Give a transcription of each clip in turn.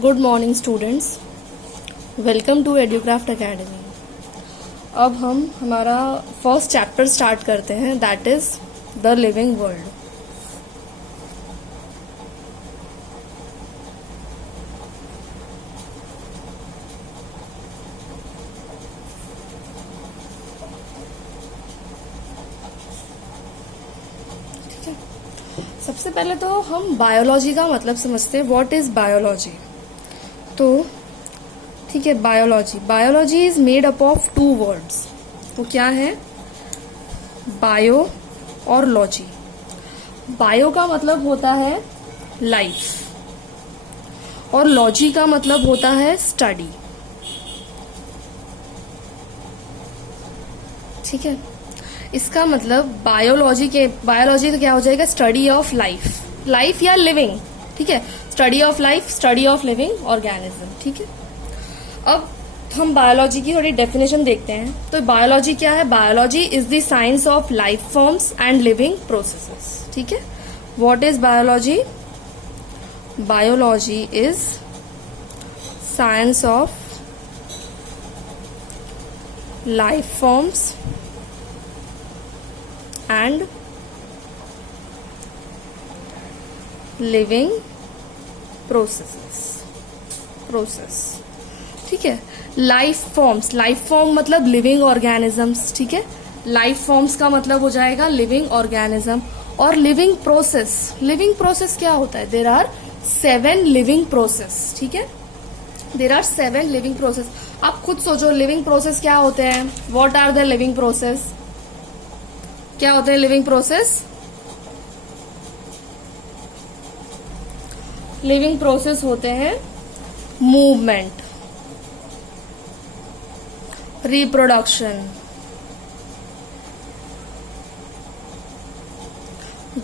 Good morning students, welcome to Educraft academy. अब हम हमारा फर्स्ट चैप्टर स्टार्ट करते हैं, that is the living world. ठीक है, सबसे पहले तो हम बायोलॉजी का मतलब समझते हैं। What is biology? तो ठीक है, biology is made up of two words. वो क्या है? बायो और लॉजी। बायो का मतलब होता है लाइफ और लॉजी का मतलब होता है स्टडी। ठीक है, इसका मतलब बायोलॉजी का क्या हो जाएगा? स्टडी ऑफ लाइफ या लिविंग। ठीक है, study of life, study of living organism. ठीक है, अब हम बायोलॉजी की थोड़ी डेफिनेशन देखते हैं। तो बायोलॉजी क्या है? Biology is the science of life forms and living processes. ठीक है, what is biology? Biology is science of life forms and living process. ठीक है, लाइफ फॉर्म मतलब लिविंग ऑर्गेनिजम्स। ठीक है, लाइफ फॉर्म्स का मतलब हो जाएगा लिविंग ऑर्गेनिज्म। और लिविंग प्रोसेस क्या होता है? There are 7 living process. ठीक है, देर आर 7 लिविंग प्रोसेस। आप खुद सोचो, लिविंग प्रोसेस क्या होते हैं? What are the living process? क्या होते हैं लिविंग प्रोसेस? लिविंग प्रोसेस होते हैं movement, reproduction,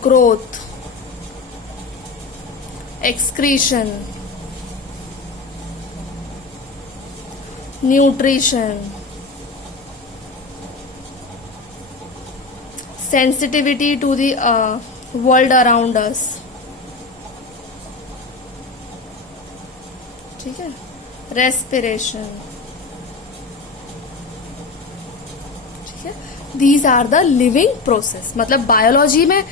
growth, excretion, nutrition, sensitivity to the world around us। ठीक है, रेस्पिरेशन। ठीक है, these are the living process. मतलब बायोलॉजी में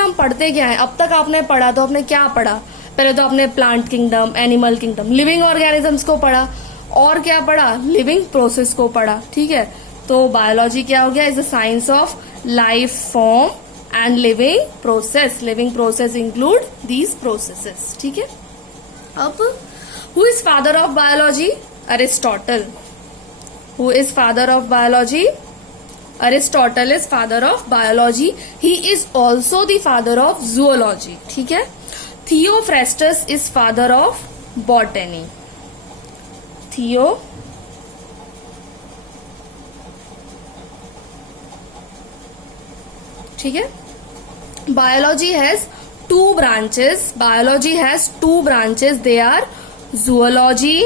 हम पढ़ते क्या है? अब तक आपने पढ़ा तो आपने क्या पढ़ा? पहले तो आपने plant kingdom, animal kingdom, living organisms को पढ़ा और क्या पढ़ा? लिविंग प्रोसेस को पढ़ा। ठीक है, तो बायोलॉजी क्या हो गया? Is the science of life form and living process include these processes। ठीक है, अब who is father of biology? Aristotle। Who is father of biology? Aristotle is father of biology। He is also the father of zoology। ठीक है, Theophrastus is father of botany। ठीक है, biology has two branches. They are zoology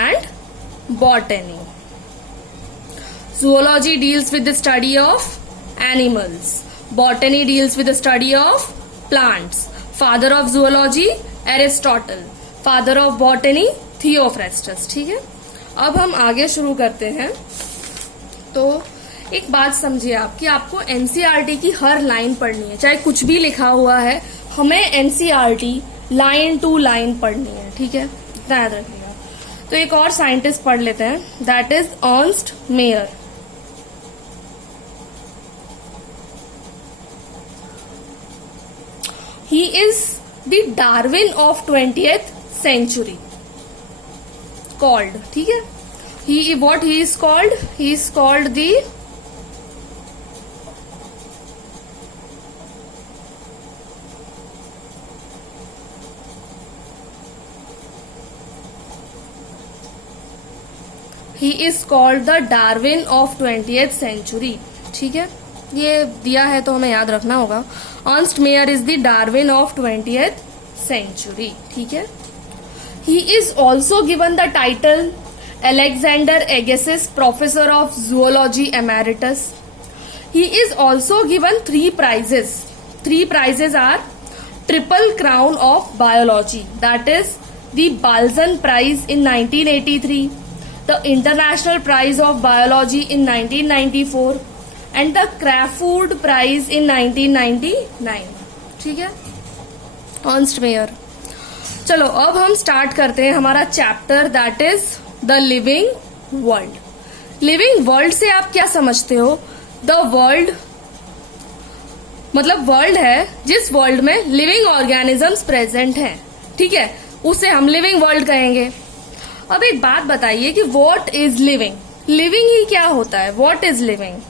and botany। Zoology deals with the study of animals, botany deals with the study of plants। Father of zoology Aristotle, father of botany Theophrastus। ठीक है, अब हम आगे शुरू करते हैं। तो एक बात समझिए आप कि आपको एनसीईआरटी की हर लाइन पढ़नी है, चाहे कुछ भी लिखा हुआ है, हमें एनसीईआरटी लाइन टू लाइन पढ़नी है। ठीक है, इतना याद रखिएगा। तो एक और साइंटिस्ट पढ़ लेते हैं, that is Ernst Mayr. He is the Darwin of 20th century called. ठीक है, he is called the Darwin of 20th century. ठीक है, ये दिया है तो हमें याद रखना होगा। Ernst Mayr is the Darwin of 20th century. ठीक है, he is also given the title Alexander Agassiz, Professor of Zoology Emeritus। He is also given 3 prizes। 3 prizes are triple crown of biology, that is the Balzan prize in 1983, the international prize of biology in 1994 and the Crafoord prize in 1999. ठीक है, Ernst Mayr. चलो अब हम start करते हैं हमारा chapter, that is the living world. Living world से आप क्या समझते हो? द वर्ल्ड मतलब वर्ल्ड है जिस वर्ल्ड में लिविंग ऑर्गेनिजम्स प्रेजेंट हैं. ठीक है, उसे हम लिविंग वर्ल्ड कहेंगे. अब एक बात बताइए कि व्हाट इज लिविंग. लिविंग ही क्या होता है? What is living.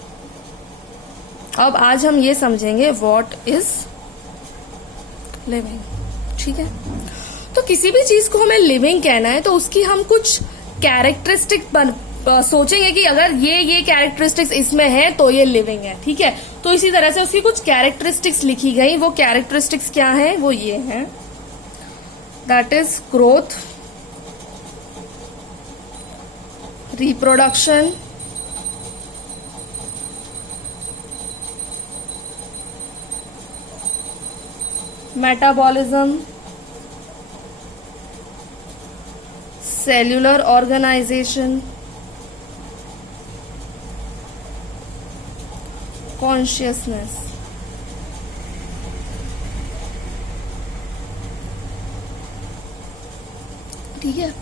अब आज हम ये समझेंगे व्हाट इज लिविंग. ठीक है, तो किसी भी चीज को हमें लिविंग कहना है तो उसकी हम कुछ कैरेक्टरिस्टिक सोचेंगे कि अगर ये कैरेक्टरिस्टिक्स इसमें है तो ये लिविंग है. ठीक है, तो इसी तरह से उसकी कुछ कैरेक्टरिस्टिक्स लिखी गई. वो कैरेक्टरिस्टिक्स क्या है? वो ये हैं, that is growth, reproduction, metabolism, cellular organisation, consciousness. ठीक है,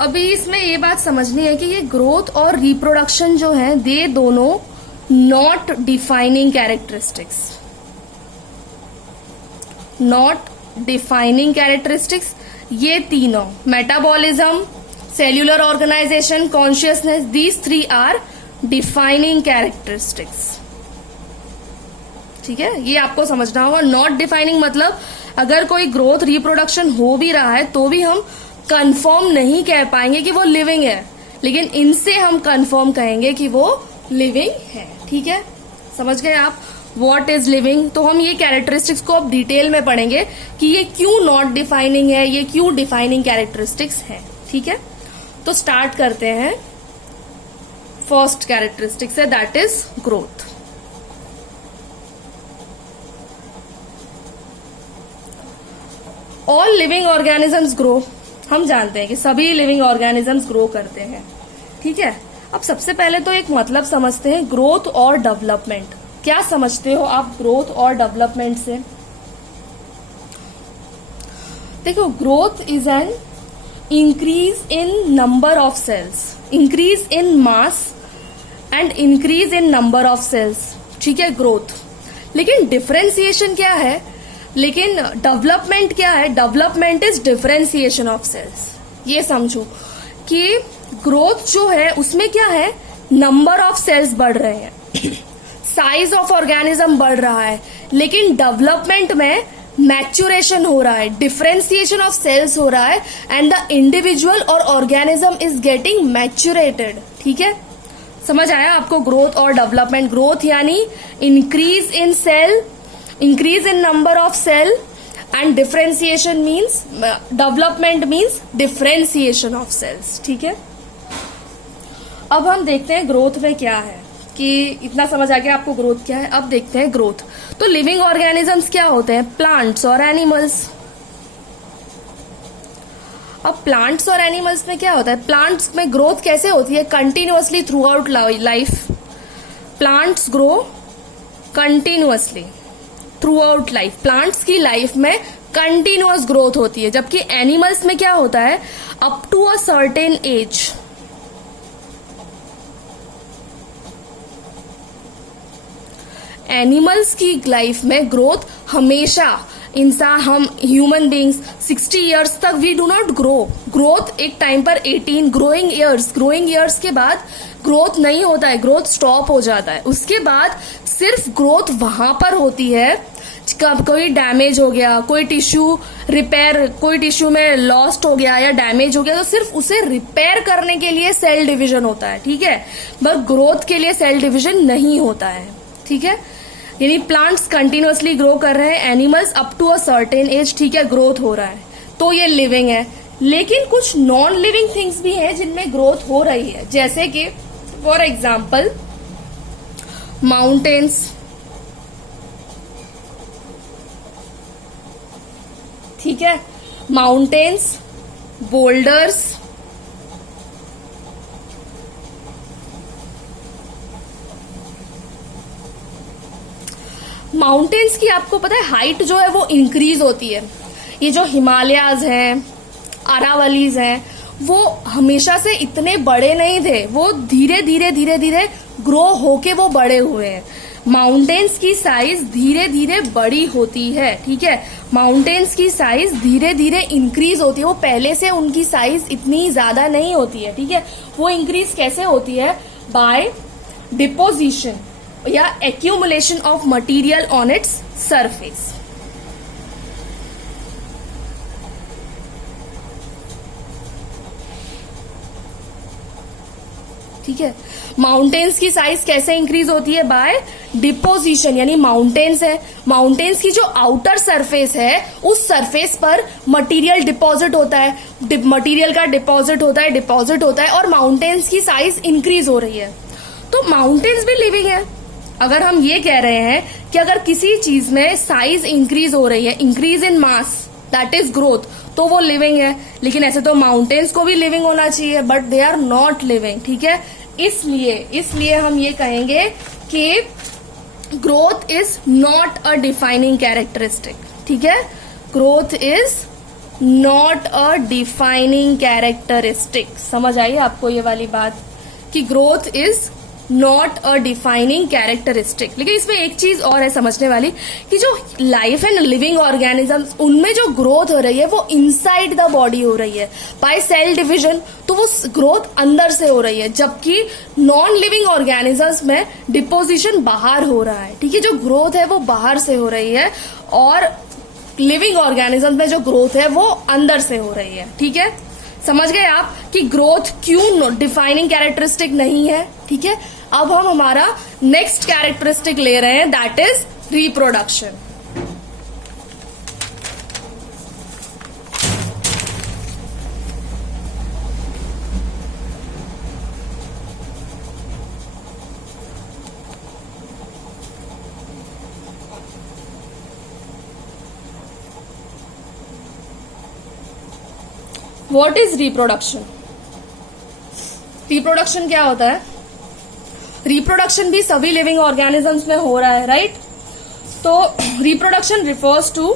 अभी इसमें ये बात समझनी है कि ये ग्रोथ और रिप्रोडक्शन जो है, दे दोनों not defining characteristics. Not defining characteristics, ये तीनों metabolism, cellular organisation, consciousness, these three are defining characteristics. ठीक है, ये आपको समझना होगा. नॉट डिफाइनिंग मतलब अगर कोई ग्रोथ रिप्रोडक्शन हो भी रहा है तो भी हम कंफर्म नहीं कह पाएंगे कि वो लिविंग है, लेकिन इनसे हम कंफर्म कहेंगे कि वो लिविंग है. ठीक है, समझ गए आप व्हाट इज लिविंग. तो हम ये कैरेक्टरिस्टिक्स को अब डिटेल में पढ़ेंगे कि ये क्यों नॉट डिफाइनिंग है, ये क्यों डिफाइनिंग कैरेक्टरिस्टिक्स है. ठीक है, तो स्टार्ट करते हैं. फर्स्ट कैरेक्टरिस्टिक्स है, that is growth. All living organisms grow. हम जानते हैं कि सभी लिविंग ऑर्गेनिजम्स ग्रो करते हैं. ठीक है, अब सबसे पहले तो एक मतलब समझते हैं ग्रोथ और डेवलपमेंट. क्या समझते हो आप ग्रोथ और डेवलपमेंट से? देखो, growth is an increase in number of cells, increase in mass and increase in number of cells. ठीक है, ग्रोथ. लेकिन डिफरेंशिएशन क्या है? लेकिन डेवलपमेंट क्या है? Development is differentiation of cells. ये समझो कि ग्रोथ जो है उसमें क्या है, नंबर ऑफ सेल्स बढ़ रहे हैं, साइज ऑफ ऑर्गेनिज्म बढ़ रहा है. लेकिन डेवलपमेंट में मैच्योरेशन हो रहा है, डिफरेंशिएशन ऑफ सेल्स हो रहा है एंड द इंडिविजुअल और ऑर्गेनिज्म इज गेटिंग मैच्योरेटेड. ठीक है, समझ आया आपको ग्रोथ और डेवलपमेंट? ग्रोथ यानी increase in cell, increase in number of cell, and differentiation means development means differentiation of cells. ठीक है, अब हम देखते हैं ग्रोथ में क्या है. कि इतना समझ आ गया आपको ग्रोथ क्या है. अब देखते हैं ग्रोथ. तो लिविंग ऑर्गेनिजम्स क्या होते हैं? प्लांट्स और एनिमल्स. अब प्लांट्स और एनिमल्स में क्या होता है? प्लांट्स में ग्रोथ कैसे होती है? Continuously throughout life. Plants grow continuously throughout life. Plants की लाइफ में कंटिन्यूअस ग्रोथ होती है, जबकि एनिमल्स में क्या होता है? Up to a certain age. Animals की लाइफ में ग्रोथ हमेशा, इंसान, हम ह्यूमन बींग्स 60 इयर्स तक we do not grow. Growth एक टाइम पर 18 ग्रोइंग ईयर्स के बाद ग्रोथ नहीं होता है, ग्रोथ स्टॉप हो जाता है. उसके बाद सिर्फ ग्रोथ वहां पर होती है कोई डैमेज हो गया, कोई टिश्यू में लॉस्ट हो गया या डैमेज हो गया, तो सिर्फ उसे रिपेयर करने के लिए सेल डिवीजन होता है. ठीक है, बट ग्रोथ के लिए सेल डिवीजन नहीं होता है. ठीक है, यानी प्लांट्स कंटिन्यूअसली ग्रो कर रहे हैं, animals up to a certain age. ठीक है, ग्रोथ हो रहा है तो ये लिविंग है. लेकिन कुछ नॉन लिविंग थिंग्स भी हैं जिनमें ग्रोथ हो रही है, जैसे कि फॉर एग्जाम्पल माउंटेन्स, ठीक है, माउंटेन्स, बोल्डर्स, माउंटेन्स की आपको पता है हाइट जो है वो इंक्रीज होती है। ये जो हिमालयाज हैं, अरावलीज हैं, वो हमेशा से इतने बड़े नहीं थे, वो धीरे धीरे धीरे धीरे ग्रो होके वो बड़े हुए हैं। माउंटेन्स की साइज धीरे धीरे बड़ी होती है, ठीक है, माउंटेन्स की साइज धीरे धीरे इंक्रीज होती है। वो पहले से उनकी साइज इतनी ज्यादा नहीं होती है, ठीक है। वो इंक्रीज कैसे होती है? बाय डिपोजिशन या accumulation of material on its surface. ठीक है, माउंटेन्स की साइज कैसे इंक्रीज होती है? बाय डिपोजिशन, यानी माउंटेन्स है, माउंटेन्स की जो आउटर सरफेस है उस सरफेस पर मटेरियल डिपॉजिट होता है, मटेरियल का डिपॉजिट होता है और माउंटेन्स की साइज इंक्रीज हो रही है। तो माउंटेन्स भी लिविंग है। अगर हम ये कह रहे हैं कि अगर किसी चीज में साइज इंक्रीज हो रही है, increase in mass, that is growth, तो वो लिविंग है। लेकिन ऐसे तो माउंटेन्स को भी लिविंग होना चाहिए, but they are not living, ठीक है। इसलिए हम ये कहेंगे कि growth is not a defining characteristic, ठीक है। Growth is not a defining characteristic. समझ आई आपको ये वाली बात कि growth is not a defining characteristic. लेकिन इसमें एक चीज और है समझने वाली कि जो लाइफ एंड लिविंग ऑर्गेनिजम्स, उनमें जो ग्रोथ हो रही है वो इनसाइड द बॉडी हो रही है बाय सेल डिविजन, तो वो ग्रोथ अंदर से हो रही है, जबकि नॉन लिविंग ऑर्गेनिजम्स में डिपोजिशन बाहर हो रहा है, ठीक है। जो ग्रोथ है वो बाहर से हो रही है और लिविंग ऑर्गेनिज्म में जो ग्रोथ है वो अंदर से हो रही है, ठीक है। समझ गए आप कि ग्रोथ क्यों डिफाइनिंग कैरेक्टरिस्टिक नहीं है, ठीक है। अब हम हमारा नेक्स्ट कैरेक्टरिस्टिक ले रहे हैं, that is reproduction. What is reproduction? Reproduction क्या होता है? रिप्रोडक्शन भी सभी लिविंग ऑर्गेनिजम्स में हो रहा है, राइट। तो reproduction refers to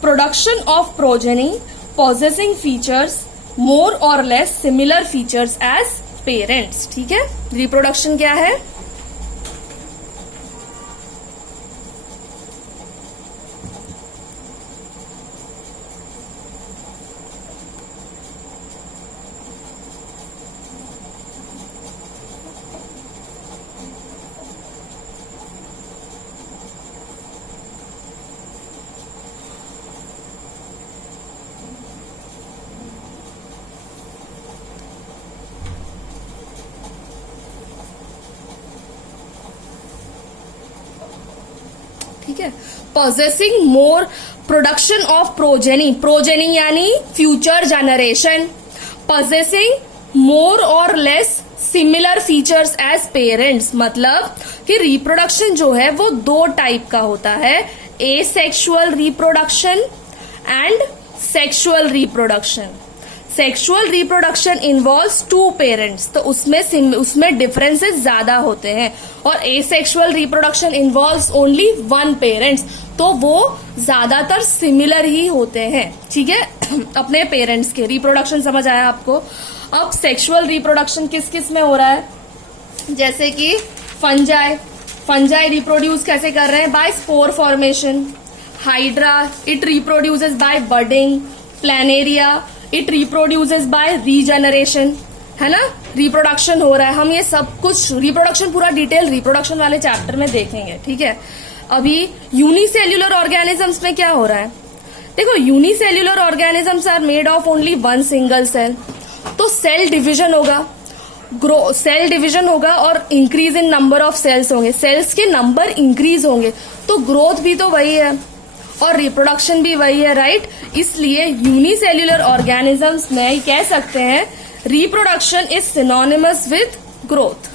production of progeny possessing features more और less similar features as parents, ठीक है। रिप्रोडक्शन क्या है? ठीक है, possessing more production of progeny यानी फ्यूचर जनरेशन, possessing मोर और less similar features as parents. मतलब कि रिप्रोडक्शन जो है वो दो टाइप का होता है, asexual reproduction and sexual reproduction. Sexual reproduction involves two parents, तो उसमें डिफरेंसेस ज्यादा होते हैं, और asexual reproduction involves only one parents, तो वो ज्यादातर सिमिलर ही होते हैं, ठीक है, अपने पेरेंट्स के। रिप्रोडक्शन समझ आया आपको? अब सेक्सुअल रिप्रोडक्शन किस किस में हो रहा है? जैसे कि फंजाई रिप्रोड्यूस कैसे कर रहे हैं? By spore formation. Hydra, it reproduces by budding. Planaria, it reproduces by regeneration, है ना। रिप्रोडक्शन हो रहा है, हम ये सब कुछ रिप्रोडक्शन पूरा डिटेल रिप्रोडक्शन वाले चैप्टर में देखेंगे, ठीक है। अभी यूनिसेल्युलर ऑर्गेनिजम्स में क्या हो रहा है? देखो, unicellular organisms are made of only one single cell, तो सेल डिविजन होगा और increase in number of cells होंगे, सेल्स के नंबर इंक्रीज होंगे, तो ग्रोथ भी तो वही है और रिप्रोडक्शन भी वही है, राइट। इसलिए यूनिसेल्युलर ऑर्गेनिजम्स में कह सकते हैं reproduction is synonymous with growth.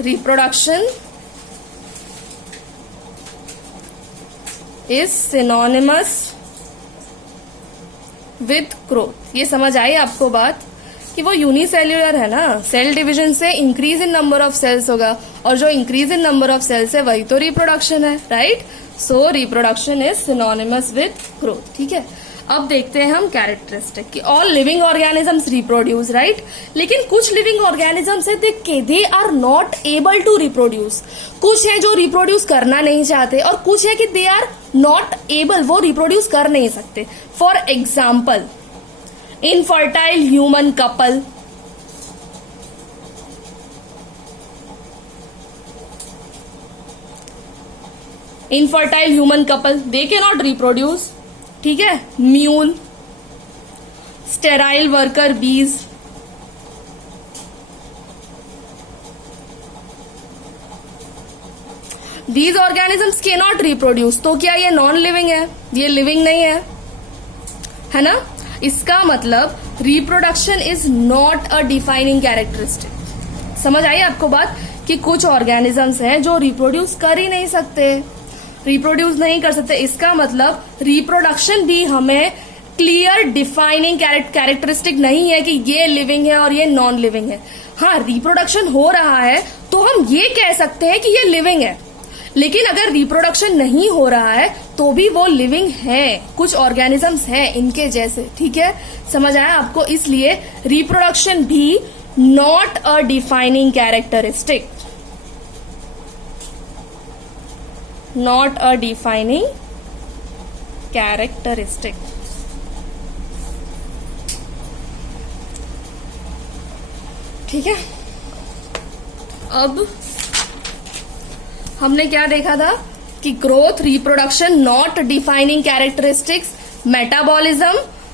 Reproduction is synonymous with growth. ये समझ आई आपको बात कि वो यूनिसेल्यूलर है ना, सेल डिवीजन से increase in number of cells होगा, और जो increase in number of cells है वही तो रिप्रोडक्शन है, right. So reproduction is synonymous with growth, ठीक है। अब देखते हैं हम कैरेक्टरिस्टिक कि all living organisms reproduce, right. लेकिन कुछ लिविंग ऑर्गेनिजम्स है they are not able to reproduce. कुछ है जो रिप्रोड्यूस करना नहीं चाहते, और कुछ है कि दे आर नॉट एबल, वो रिप्रोड्यूस कर नहीं सकते। For example infertile human couple, infertile human couple they can not reproduce, ठीक है। म्यूल, स्टेराइल वर्कर बीज, दीज ऑर्गेनिजम्स के नॉट रिप्रोड्यूस। तो क्या ये नॉन लिविंग है? ये लिविंग नहीं है ना। इसका मतलब reproduction is not a defining characteristic. समझ आई आपको बात कि कुछ ऑर्गेनिजम्स हैं जो रिप्रोड्यूस कर ही नहीं सकते, रिप्रोड्यूस नहीं कर सकते। इसका मतलब रिप्रोडक्शन भी हमें क्लियर डिफाइनिंग कैरेक्टरिस्टिक नहीं है कि ये लिविंग है और ये नॉन लिविंग है। हाँ, रिप्रोडक्शन हो रहा है तो हम ये कह सकते हैं कि ये लिविंग है, लेकिन अगर रिप्रोडक्शन नहीं हो रहा है तो भी वो लिविंग है। कुछ ऑर्गेनिजम्स हैं इनके जैसे, ठीक है। समझ आया आपको? इसलिए रिप्रोडक्शन भी not a defining characteristic, not a defining characteristic. ठीक है। अब हमने क्या देखा था कि growth, reproduction not defining characteristics, metabolism,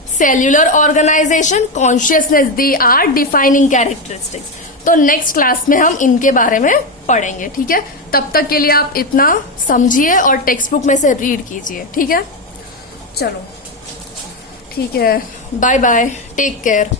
cellular organisation, consciousness, they are defining characteristics. तो नेक्स्ट क्लास में हम इनके बारे में पढ़ेंगे, ठीक है। तब तक के लिए आप इतना समझिए और टेक्स्ट बुक में से रीड कीजिए, ठीक है। चलो ठीक है, बाय बाय, टेक केयर।